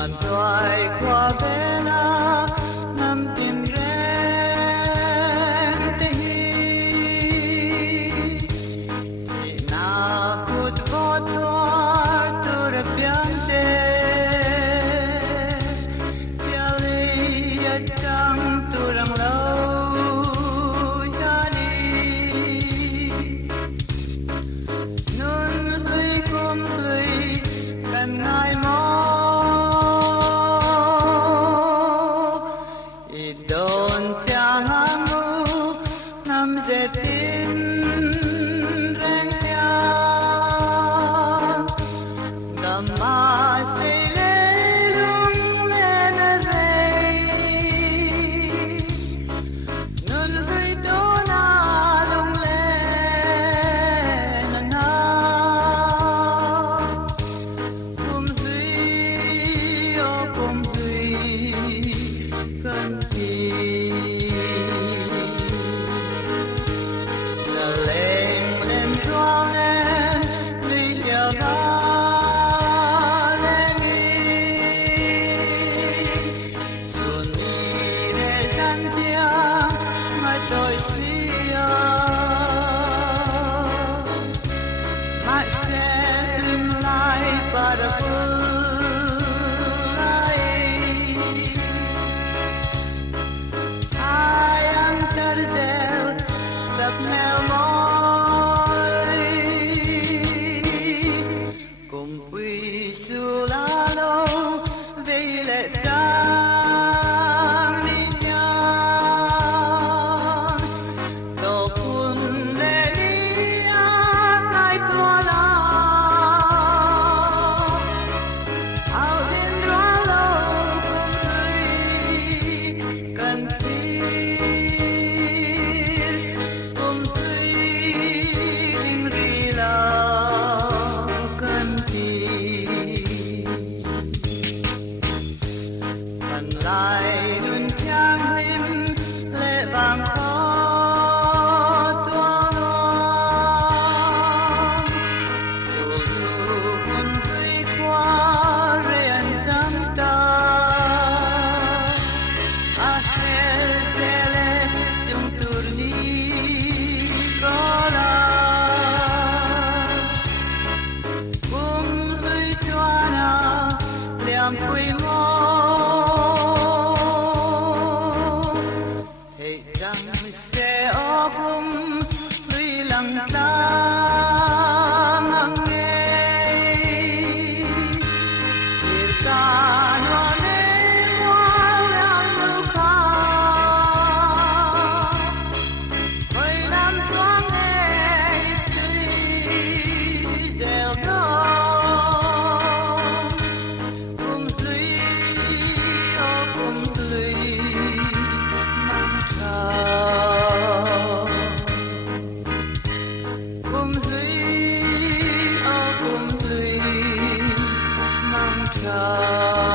ngàn thoại qua bên nằm tìm rèn tê thì na cút vô thoa tu rập biante piali trăng tu răng lâu cha đi nun lưỡi cung lưỡi cần ai mò Don changamu nam zetin rengya Dhamma sile lung lenarei Nun hui dona lung lenana Kum hui o kum hui cần lại đun nhang lim lệ vàng khó tua non dù con tươi qua riêng trăm ta aher dele chung turni gola lưỡi choana liam quy mô sẽ ở cùng tuy lặng ta ngăng nghe việc ta nó nên hoa lang lưu kha với làm thoáng nghe chỉ dẻo đông cùng tuy ô cùng tuy mang trao Come